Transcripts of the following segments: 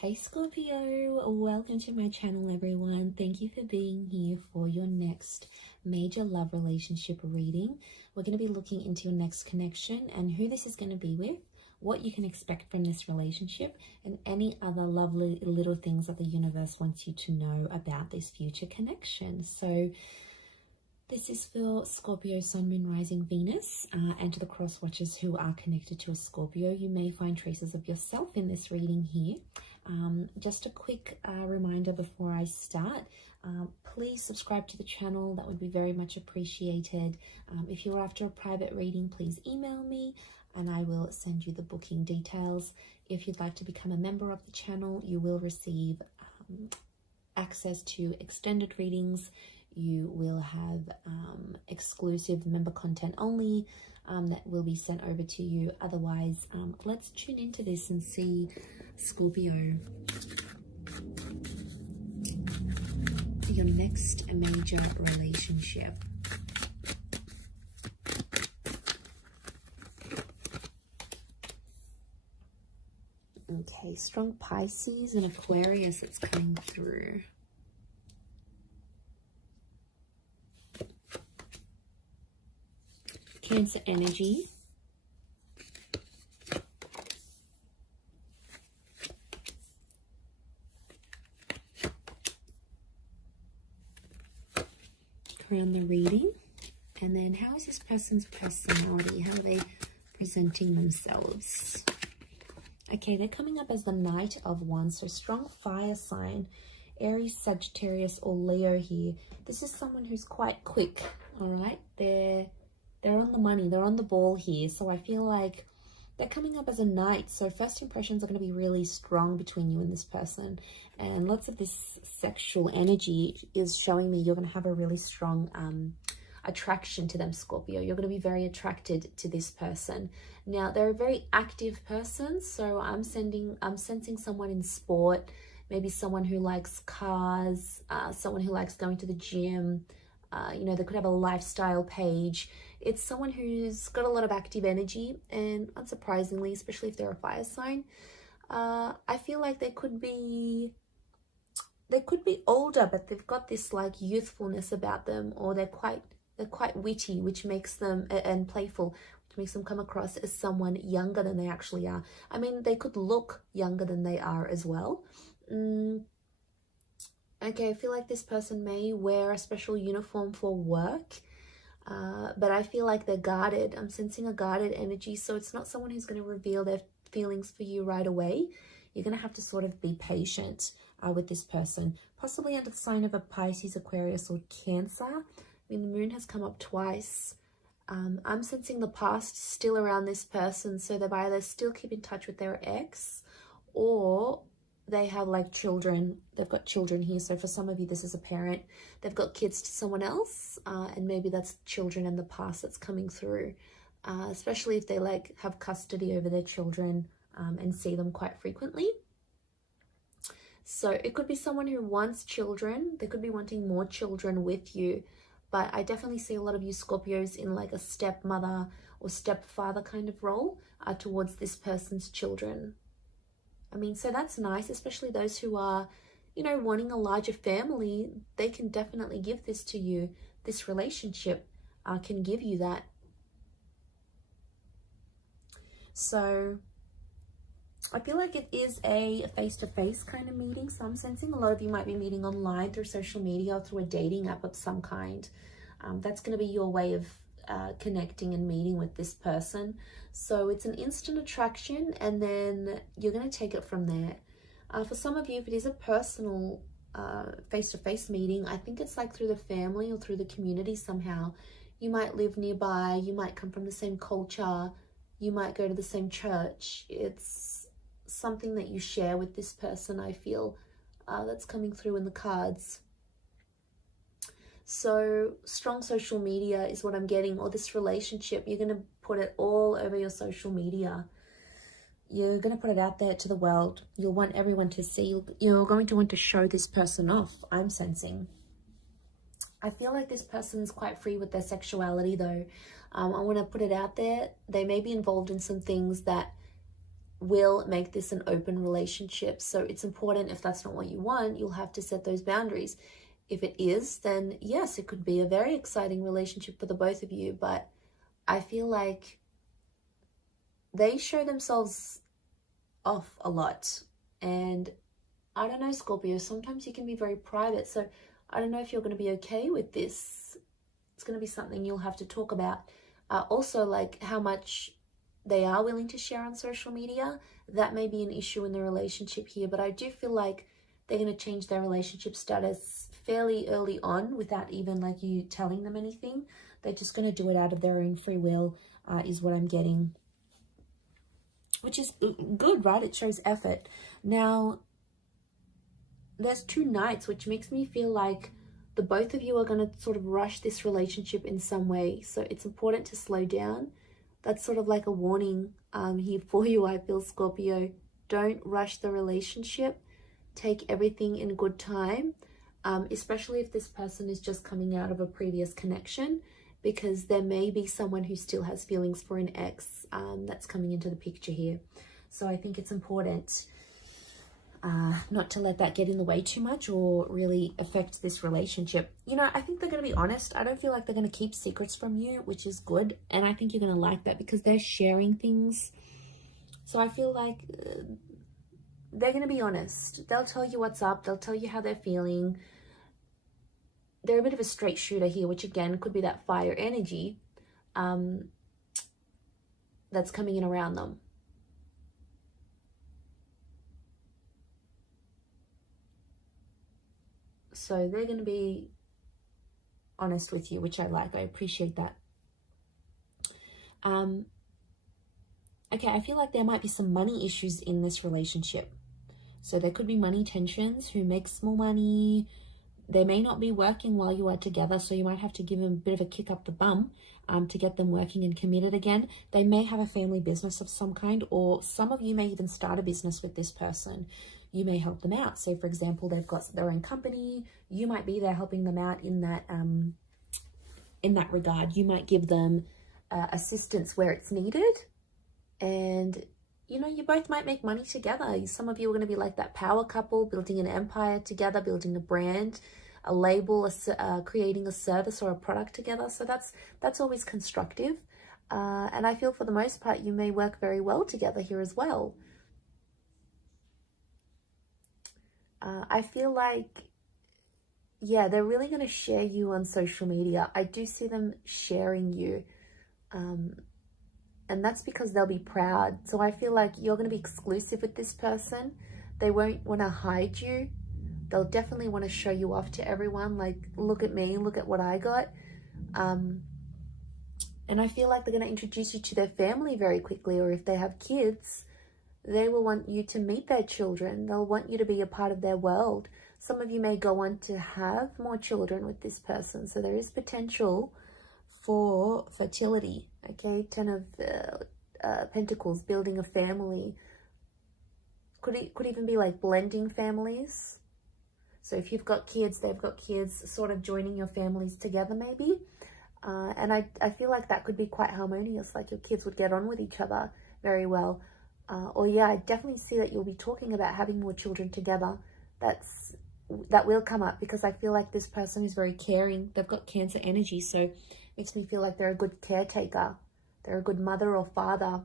Hey Scorpio, welcome to my channel everyone. Thank you for being here for your next major love relationship reading. We're going to be looking into your next connection and who this is going to be with, what you can expect from this relationship, and any other lovely little things that the universe wants you to know about this future connection. So this is for Scorpio, Sun, Moon, Rising, Venus, and to the cross watchers who are connected to a Scorpio. You may find traces of yourself in this reading here. Just a quick reminder before I start, please subscribe to the channel. That would be very much appreciated. If you're after a private reading, please email me and I will send you the booking details. If you'd like to become a member of the channel, you will receive access to extended readings. You will have exclusive member content only that will be sent over to you. Otherwise, let's tune into this and see, Scorpio, your next major relationship. Okay, strong Pisces and Aquarius that's coming through. Cancer energy. Around the reading. And then how is this person's personality? How are they presenting themselves? Okay, they're coming up as the Knight of Wands. So strong fire sign. Aries, Sagittarius, or Leo here. This is someone who's quite quick, all right? They're on the money, they're on the ball here. So I feel like they're coming up as a knight. So first impressions are going to be really strong between you and this person. And lots of this sexual energy is showing me you're going to have a really strong attraction to them, Scorpio. You're going to be very attracted to this person. Now, they're a very active person. So I'm sensing someone in sport, maybe someone who likes cars, someone who likes going to the gym. You know, they could have a lifestyle page. It's someone who's got a lot of active energy, and unsurprisingly, especially if they're a fire sign, I feel like they could be older, but they've got this like youthfulness about them, or they're quite witty, which makes them, and playful, which makes them come across as someone younger than they actually are. I mean, they could look younger than they are as well. Okay, I feel like this person may wear a special uniform for work, but I feel like they're guarded. I'm sensing a guarded energy, so it's not someone who's going to reveal their feelings for you right away. You're going to have to sort of be patient with this person, possibly under the sign of a Pisces, Aquarius, or Cancer. I mean, the moon has come up twice. I'm sensing the past still around this person, so they've either still keep in touch with their ex, or they have like children. They've got children here. So for some of you, this is a parent. They've got kids to someone else, and maybe that's children in the past that's coming through, especially if they like have custody over their children and see them quite frequently. So it could be someone who wants children. They could be wanting more children with you, but I definitely see a lot of you Scorpios in like a stepmother or stepfather kind of role towards this person's children. I mean, so that's nice, especially those who are, you know, wanting a larger family. They can definitely give this to you. This relationship can give you that. So I feel like it is a face-to-face kind of meeting. So I'm sensing a lot of you might be meeting online through social media or through a dating app of some kind. That's going to be your way of connecting and meeting with this person. So it's an instant attraction, and then you're going to take it from there. For some of you, if it is a personal face-to-face meeting, I think it's like through the family or through the community somehow. You might live nearby, you might come from the same culture, you might go to the same church. It's something that you share with this person, I feel, that's coming through in the cards. So strong social media is what I'm getting, or this relationship, you're going to put it all over your social media. You're going to put it out there to the world. You'll want everyone to see. You're going to want to show this person off, I'm sensing. I feel like this person's quite free with their sexuality though. I want to put it out there. They may be involved in some things that will make this an open relationship. So it's important, if that's not what you want, you'll have to set those boundaries. If it is, then yes, it could be a very exciting relationship for the both of you. But I feel like they show themselves off a lot. And I don't know, Scorpio, sometimes you can be very private. So I don't know if you're going to be okay with this. It's going to be something you'll have to talk about. Also, like how much they are willing to share on social media. That may be an issue in the relationship here. But I do feel like they're going to change their relationship status fairly early on without even like you telling them anything. They're just going to do it out of their own free will, is what I'm getting. Which is good, right? It shows effort. Now, there's 2 knights, which makes me feel like the both of you are going to sort of rush this relationship in some way. So it's important to slow down. That's sort of like a warning here for you, I feel, Scorpio. Don't rush the relationship. Take everything in good time, especially if this person is just coming out of a previous connection, because there may be someone who still has feelings for an ex that's coming into the picture here. So I think it's important not to let that get in the way too much or really affect this relationship. You know, I think they're going to be honest. I don't feel like they're going to keep secrets from you, which is good. And I think you're going to like that because they're sharing things. So I feel like they're going to be honest. They'll tell you what's up. They'll tell you how they're feeling. They're a bit of a straight shooter here, which again could be that fire energy that's coming in around them. So they're going to be honest with you, which I like. I appreciate that. Okay, I feel like there might be some money issues in this relationship. So there could be money tensions. Who makes more money? They may not be working while you are together, so you might have to give them a bit of a kick up the bum to get them working and committed again. They may have a family business of some kind, or some of you may even start a business with this person. You may help them out. So, for example, they've got their own company. You might be there helping them out in that regard. You might give them assistance where it's needed. And, you know, you both might make money together. Some of you are going to be like that power couple, building an empire together, building a brand, a label, creating a service or a product together. So that's always constructive. And I feel for the most part, you may work very well together here as well. I feel like, yeah, they're really going to share you on social media. I do see them sharing you. And that's because they'll be proud. So I feel like you're going to be exclusive with this person. They won't want to hide you. They'll definitely want to show you off to everyone. Like, look at me, look at what I got. And I feel like they're going to introduce you to their family very quickly. Or if they have kids, they will want you to meet their children. They'll want you to be a part of their world. Some of you may go on to have more children with this person. So there is potential for fertility. Okay, 10 of Pentacles, building a family. Could even be like blending families. So if you've got kids, they've got kids, sort of joining your families together maybe. And I feel like that could be quite harmonious, like your kids would get on with each other very well. Or yeah, I definitely see that you'll be talking about having more children together. That will come up because I feel like this person is very caring. They've got Cancer energy, so it makes me feel like they're a good caretaker. They're a good mother or father.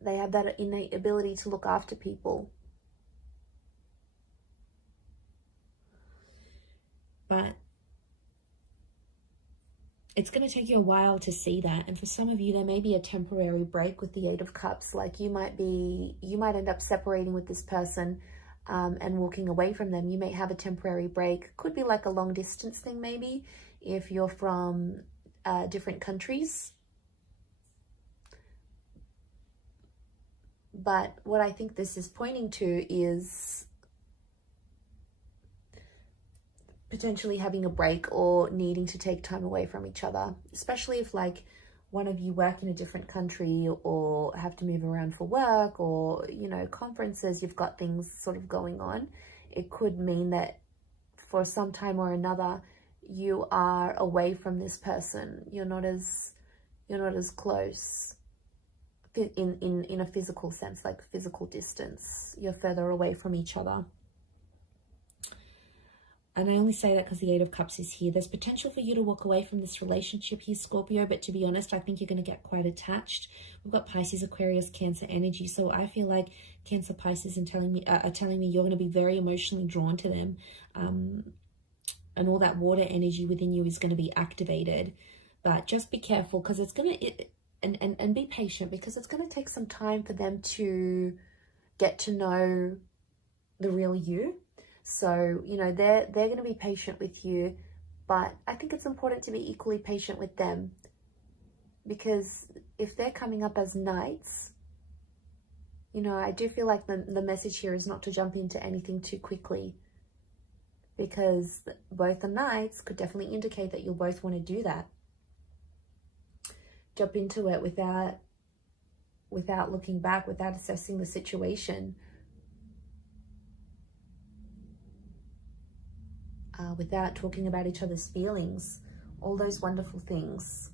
They have that innate ability to look after people. But it's going to take you a while to see that. And for some of you, there may be a temporary break with the 8 of Cups. Like you might end up separating with this person and walking away from them. You may have a temporary break. Could be like a long distance thing maybe if you're from different countries. But what I think this is pointing to is potentially having a break or needing to take time away from each other, especially if like one of you work in a different country or have to move around for work or, you know, conferences, you've got things sort of going on. It could mean that for some time or another, you are away from this person. You're not as close. in a physical sense, like physical distance. You're further away from each other. And I only say that because the Eight of Cups is here. There's potential for you to walk away from this relationship here, Scorpio, but to be honest, I think you're going to get quite attached. We've got Pisces, Aquarius, Cancer energy. So I feel like Cancer, Pisces are telling me you're going to be very emotionally drawn to them. And all that water energy within you is going to be activated. But just be careful, because it's going to... And be patient, because it's going to take some time for them to get to know the real you. So, you know, they're going to be patient with you, but I think it's important to be equally patient with them, because if they're coming up as knights, you know, I do feel like the message here is not to jump into anything too quickly, because both the knights could definitely indicate that you'll both want to do that. Jump into it without looking back, without assessing the situation. Without talking about each other's feelings, all those wonderful things.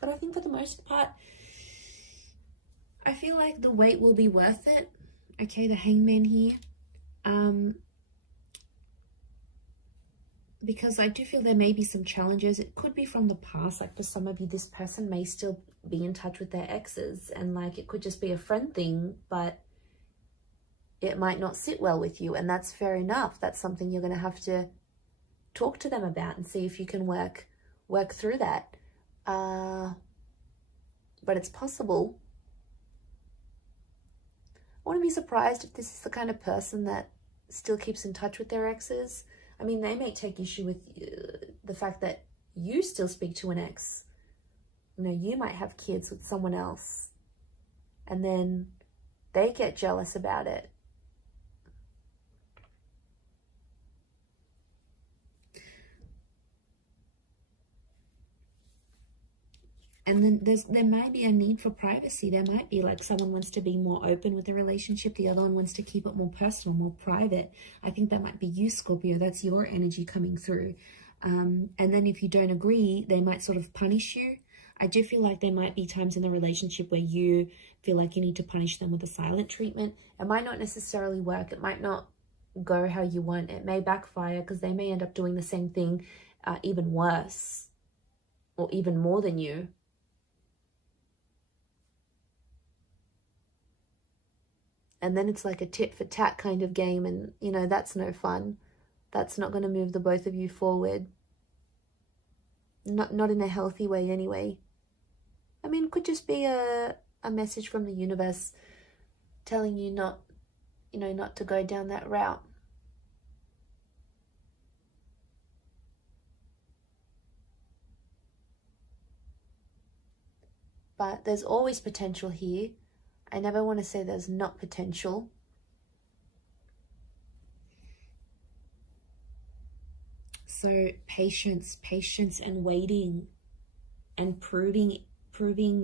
But I think for the most part, I feel like the wait will be worth it. Okay, the Hangman here. Because I do feel there may be some challenges. It could be from the past. Like for some of you, this person may still be in touch with their exes, and like it could just be a friend thing, but it might not sit well with you, and that's fair enough. That's something you're going to have to talk to them about and see if you can work through that. But it's possible. I wouldn't be surprised if this is the kind of person that still keeps in touch with their exes. I mean, they may take issue with the fact that you still speak to an ex. You know, you might have kids with someone else, and then they get jealous about it. And then there might be a need for privacy. There might be like someone wants to be more open with the relationship. The other one wants to keep it more personal, more private. I think that might be you, Scorpio. That's your energy coming through. And then if you don't agree, they might sort of punish you. I do feel like there might be times in the relationship where you feel like you need to punish them with a silent treatment. It might not necessarily work. It might not go how you want. It may backfire, because they may end up doing the same thing, even worse, or even more than you. And then it's like a tit for tat kind of game, and, you know, that's no fun. That's not going to move the both of you forward. Not in a healthy way anyway. I mean, it could just be a message from the universe telling you not to go down that route. But there's always potential here. I never want to say there's not potential. So patience and waiting and proving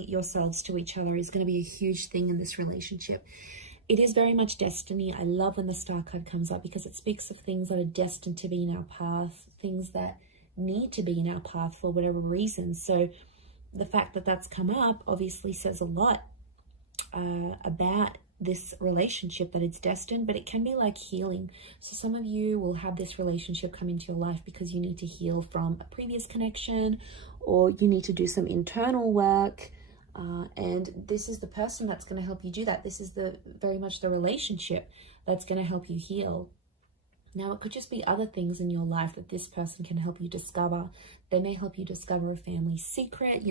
yourselves to each other is going to be a huge thing in this relationship. It is very much destiny. I love when the Star card comes up, because it speaks of things that are destined to be in our path, things that need to be in our path for whatever reason. So the fact that that's come up obviously says a lot about this relationship, that it's destined. But it can be like healing. So some of you will have this relationship come into your life because you need to heal from a previous connection, or you need to do some internal work, and this is the person that's going to help you do that. This is very much the relationship that's going to help you heal. Now, it could just be other things in your life that this person can help you discover. They may help you discover a family secret,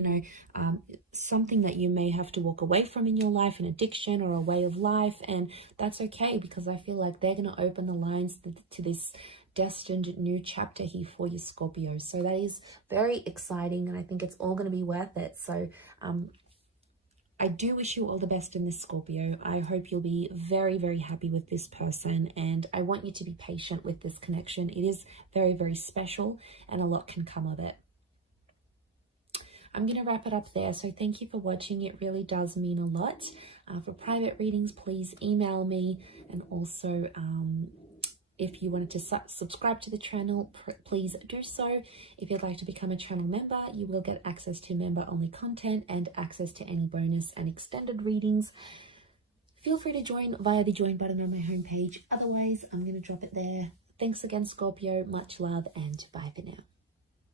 something that you may have to walk away from in your life, an addiction or a way of life. And that's okay, because I feel like they're going to open the lines to this destined new chapter here for you, Scorpio. So that is very exciting, and I think it's all going to be worth it. So I do wish you all the best in this, Scorpio. I hope you'll be very, very happy with this person, and I want you to be patient with this connection. It is very, very special, and a lot can come of it. I'm going to wrap it up there. So thank you for watching. It really does mean a lot. For private readings, please email me, and also If you wanted to subscribe to the channel, please do so. If you'd like to become a channel member, you will get access to member-only content and access to any bonus and extended readings. Feel free to join via the join button on my homepage. Otherwise, I'm going to drop it there. Thanks again, Scorpio. Much love and bye for now.